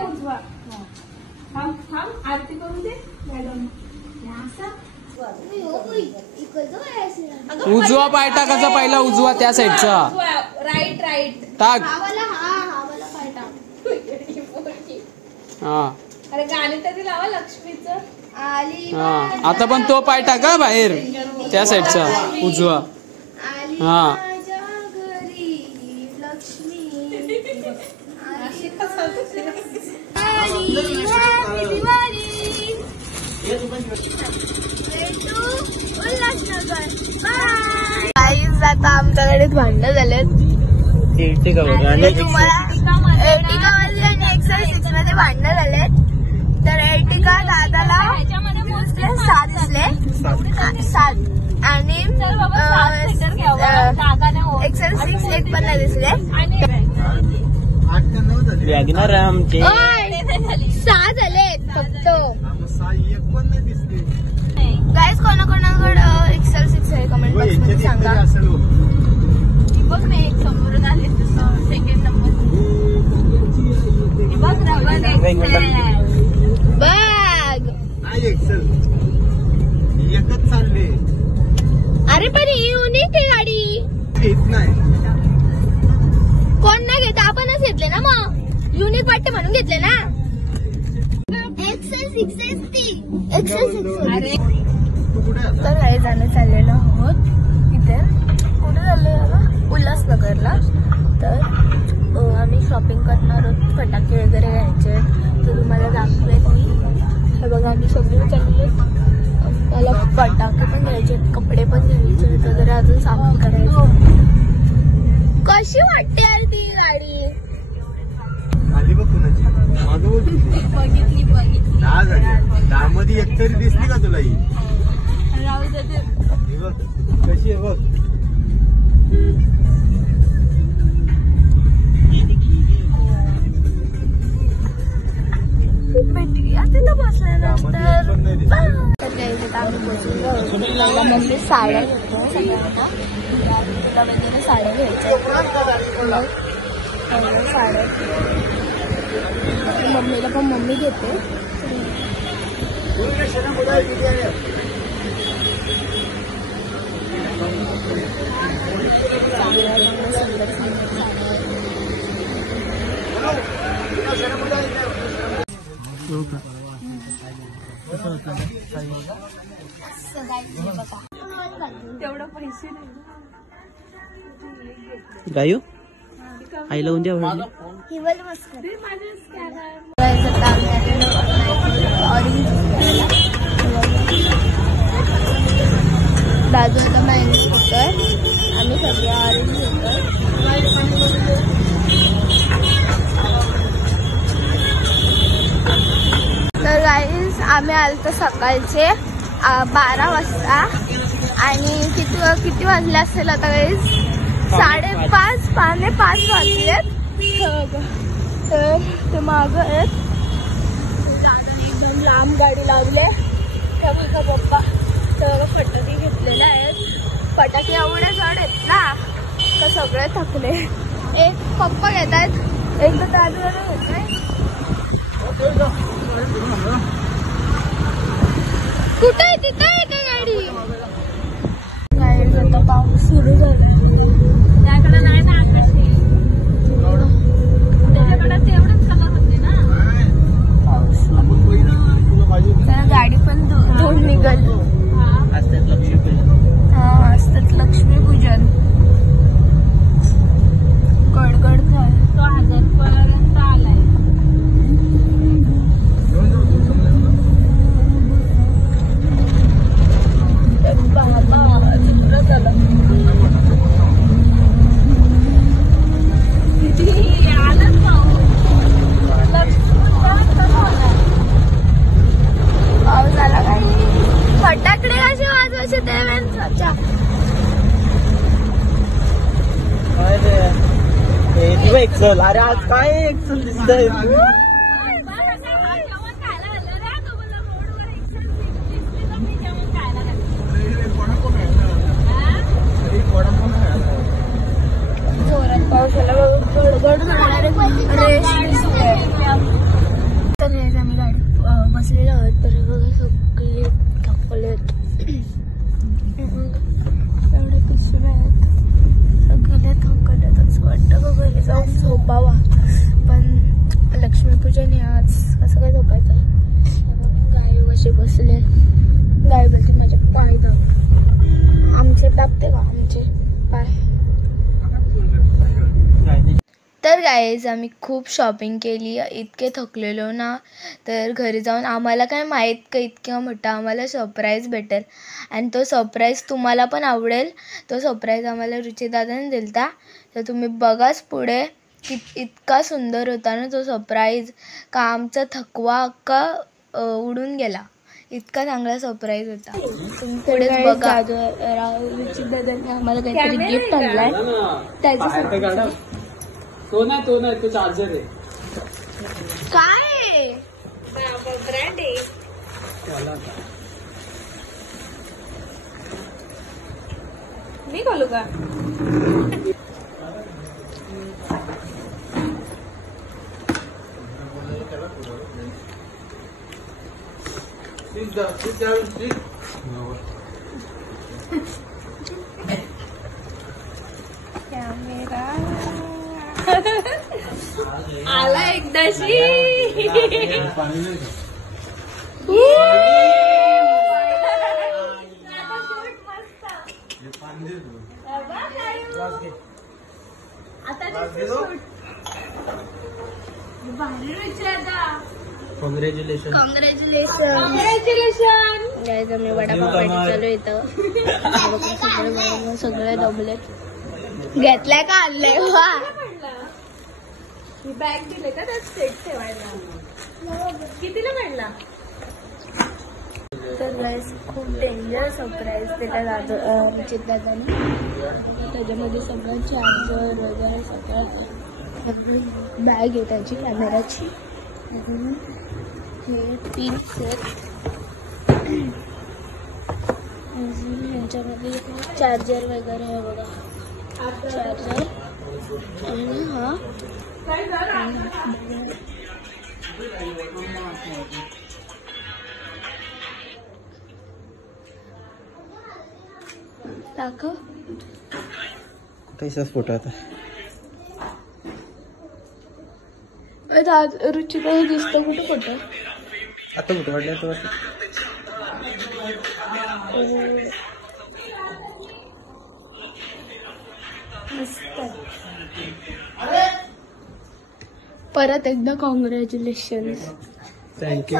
उजवा. थांब थांब आरती करून दे मॅडम. उजवा पाय टाकायचा पहिला, उजवा त्या साईडचा. राईट राईट टाक. हा अरे गाणी तरी लावा लक्ष्मीचं. हा आता पण तो पाय टाका बाहेर त्या साईडचा उजवा. हा आता आमच्याकडे भांडण झालेत. एर्टिगा एक्सेल मध्ये भांडण झालेत. तर एर्टिगा दादाला 7 दिसले आणि एक्सेल 6 एक पण नाही दिसले. 6 झालेत फक्त. गाईज कोणाकोणाकडे एक्सेल 6 आहे कमेंट बॉक्स मध्ये सांगा. बघ मी एक समोरून आले सेकंड नंबर. एकच चालले. अरे पण ही युनिक आहे गाडी. घेत नाही कोण नाही घेत, आपणच घेतले ना. मग युनिक वाटते म्हणून घेतले ना. एक्सेल 6 अरे तर काही जाणं चाललेलो आहोत. इथे कुठे चाललोय? उल्हासनगरला. तर आम्ही शॉपिंग करणार आहोत. फटाके वगैरे घ्यायचे तर तुम्हाला दाखवेल मी. हे बघा आम्ही सगळे चालले. त्याला फटाके पण घ्यायचे, कपडे पण घ्यायचे वगैरे, अजून सामान करायचं. कशी वाटते यार ती गाडी? आली बघ कुणाची बघितली 10 मध्ये एकतरी दिसली का तुला ही? बघ कशी आहे बघ. तिथं बसल्यानंतर आम्ही पोचून मम्मी साड्या घेतो सगळ्यांना. तुला वगैरे साड्या घ्यायच्या साड्या. मम्मीला पण मम्मी घेते. सुंदर तेवढं पैसे गायू आईला उद्या दादू आता मॅनेज होतोय. आम्ही सगळे ऑरेंज घेतोय. तर गाईज आम्ही आलतो सकाळचे 12 वाजता. आणि किती वाजले असेल आता गाईज? 5:30 5:45 वाजलेत. तर ते मागं आहेत. दादाने एकदम लांब गाडी लावले. त्या माझा पप्पा तर फटाके घेतलेले आहेत. फटाके एवढे जड आहेत ना तर सगळे थकले. एक पप्पा घेत आहेत, एक तर दादूला घेतोय. कुठे आहे ती? काय का गाडी? गाडी आता पाऊस सुरू झाला. त्याकडे नाही ना आकाश, त्याच्याकडे तेवढंच कलर होते ना. पाऊस गाडी पण धुवून निघाल. हा असतात लक्ष्मीपूजन. गडगड झालं. तो 1000 पर्यंत आलाय. पाऊस आला काही. फटाकडे कसे वाजवायचे ते एक्सेल. अरे आज काय एक्सेल दिसतंय? जोरात पाऊस आला. गडगड जाणारे रेश दिसते. बसलेलो आहोत. बरं बघा सगळे थकलेत. एवढे पिशवे आहेत, सगळे थकलेत. असं वाटतं का घरी जाऊन झोपावा, पण लक्ष्मीपूजन आहे आज, कसं काय झोपायचं. गाय कसे बसले, गाय बसली माझे पाय दाब. आमचे दाबते का आमचे पाय. तर गाईज आम्ही खूप शॉपिंग केली, इतके थकलेलो ना. तर घरी जाऊन आम्हाला काय माहीत का इतका मोठा आम्हाला सरप्राईज भेटेल, आणि तो सरप्राईज तुम्हाला पण आवडेल. तो सरप्राईज आम्हाला रुचिदादाने दिलता, तर तुम्ही बघाच पुढे की इतका सुंदर होता ना तो सरप्राईज, का आमचा थकवा अख्खा उडून गेला. इतका चांगला सरप्राईज होता. तुम्ही पुढेच बघा. रुचिदादाने आम्हाला काहीतरी गिफ्ट आणलाय. त्याच्या तो नाही तो चार्जर आहे. काय ब्रँड आहे. मी घालू का? कॅमेरा आला एकदाशी. कॉंग्रॅच्युलेशन. गाईज आम्ही वडापाव पार्टी चालू इथं. सगळे दमलेत. घेतलाय का आणलंय. ही बॅग दिले का त्यात सेट ठेवायला. कितीला पडला? तर गाईज खूप डेंजर सरप्राईज दिला रुचिदादाने. त्याच्यामध्ये सगळं चार्जर वगैरे सगळी बॅग आहे त्याची कॅमेराची. हे पिन्स आहेत. अजून ह्यांच्यामध्ये चार्जर वगैरे आहे बघा. चार्जर आणि हा दाखव. कैसाच फोटो आता. रुचिदा दिसतो कुठे फोटो. आता फोटो काढला तो. परत एकदा कॉंग्रॅच्युलेशन. थँक्यू.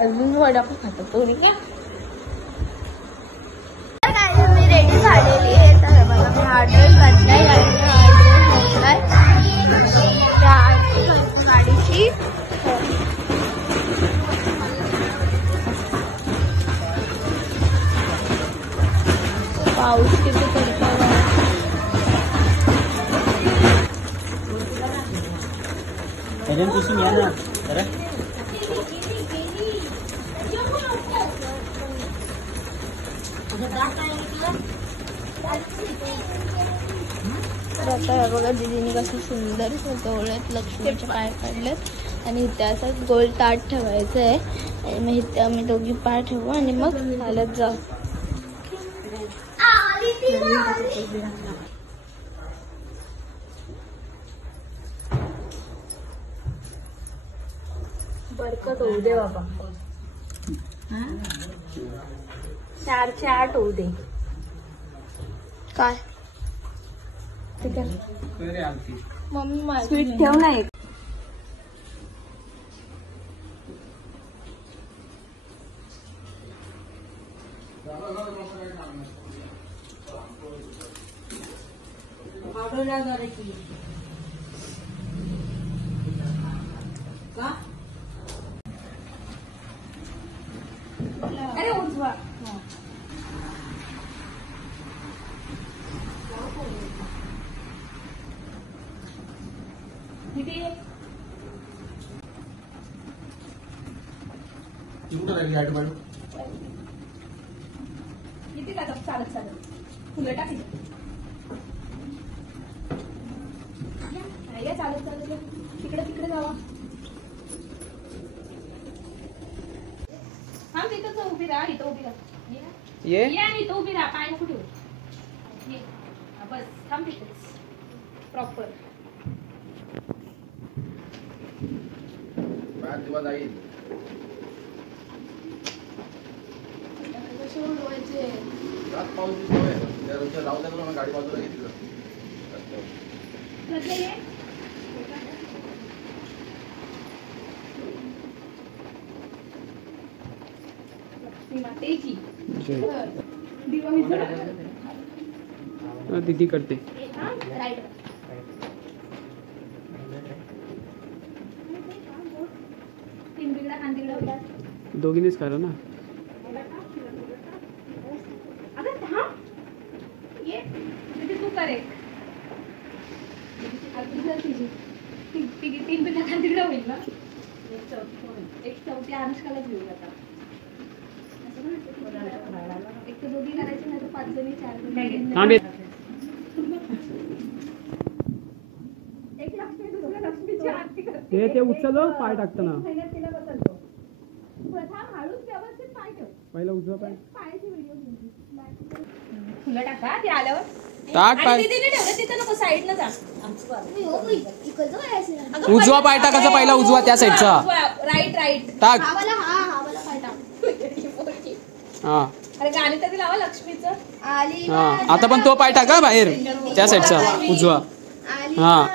अजून वडापाव खातो पोरी. मी रेडी झालेली आहे. तर बघा मी ऑर्डर करताय आणि ऑर्डर करताय त्या गाडीची. पाऊस किती पडतो. पुसून या ना जरा. तर आता बघा दिदीने कसं सुंदर सजवलेत. लक्ष्मीचे पाय काढलेत आणि इथे असं गोल ताट ठेवायचं आहे. आणि मग इथे आम्ही दोघी पाय ठेवू आणि मग चालत जाऊ. बरकत होऊ दे बाबा. 4चे 8 होऊ दे. काय मम्मी स्वीट ठेव ना एक. अरे उजवा. किती का चालत चालत फुलं टाकी. तिकडे जावा. थांब तिथं उभी राहा, इथं उभी राहा. ये आणि इथं उभी राहा, पाय नको ठेवू. बस थांब तिथेच प्रॉपर. गाडी बाजूला घेतली. दीदी करते. दोघींनीच करा ना. तू करे 3 बिल्ला तिकडे होईल ना. एक चौथी अनुष्काला घेऊ आता. एक तर दोघी करायची नाही तर 5 जणी 4 जणी. एक लक्ष्मी दुसऱ्या लक्ष्मीची आरती करते. ते उचल पाय टाकताना. तिला बदलतो. हळूच व्यवस्थित पाय ठेव. पहिला उजवा पाय. पायाची व्हिडिओ फुलं टाका ती आल्यावर. टाक पाय. तिने ठेवलं तिथं नको, साईडला जा. उजवा पाय टाकायचा पहिला, उजवा त्या साईडचा. राईट टाक. हा अरे गाणी तरी लावा लक्ष्मीचं. हा आता पण तो पाय टाका बाहेर त्या साईडचा उजवा. हा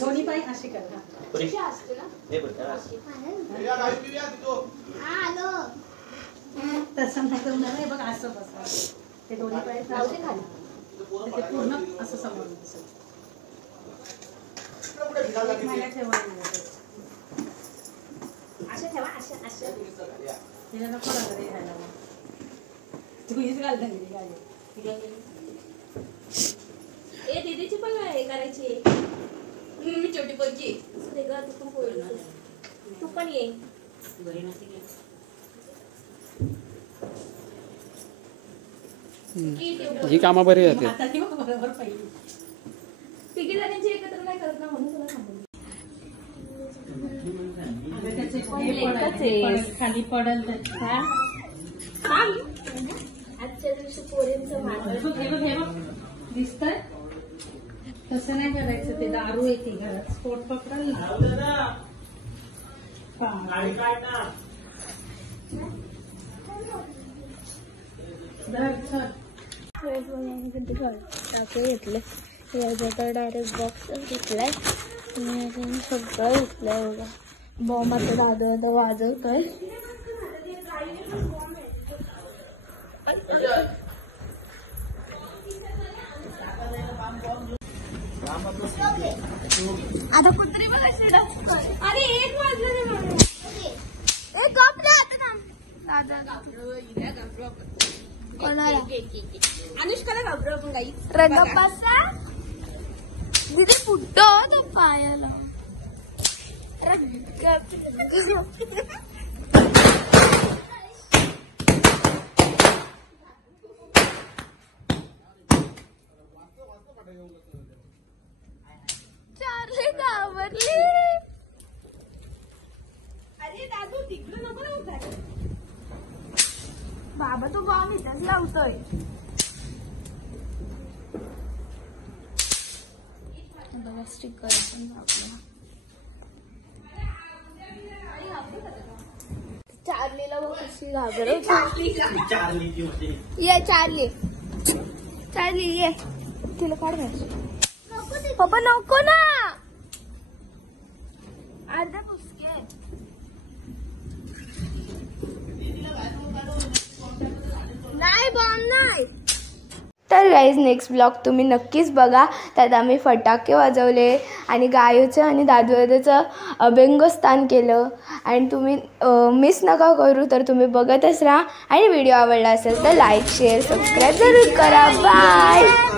दोन्ही पाय अशी करा. तसं नाही बघ, असं बसा. ते दोन्ही पाय खाली ते पूर्ण असं समोर दिसत. दीदीची पण हे करायची. मी छोटी पोरगी तू पण ये. ही कामा बरी जाते. तिघी जणांची एकत्र नाही करत ना, म्हणून तुला सांगतो. खाली पडल आजच्या दिवशी पोरींचं दिसतंय. तसं नाही करायचं, ते दारू येते घरात स्फोट पकडल ना. घेतलं याच्याकडे डायरेक्ट बॉक्स घेतलाय आणि सगळं घेतलंय बघा. बॉम्ब आता दादा वाजवतोय. आता कुत्री बघायची. अरे 1 वाजलं. एक कप द्या आता. कोणाला? अनुष्काला घाबरव आपण काही. रंगप्पाचा दीदी फुटतो तो पायाला. चार्ली घाबरली. अरे दादू तिकडे नको लावू. बाबा तो बॉम्ब इथंच लावतोय. बघा स्टिकर पण लावला. चार्लीला बघ कशी घाबरवते. ये चार्ली ये तिला काढ. पप्पा नको ना, अर्धा पुसके. नाही बॉम्ब नाही. तर गाईज नेक्स्ट ब्लॉग तुम्ही नक्कीच बघा. त्यात आम्ही फटाके वाजवले आणि गायोचं आणि दादूचं अभ्यंगस्थान केलं. आणि तुम्ही मिस नका करू. तर तुम्ही बघतच राहा आणि व्हिडिओ आवडला असेल तर लाईक शेअर सबस्क्राईब जरूर करा. बाय.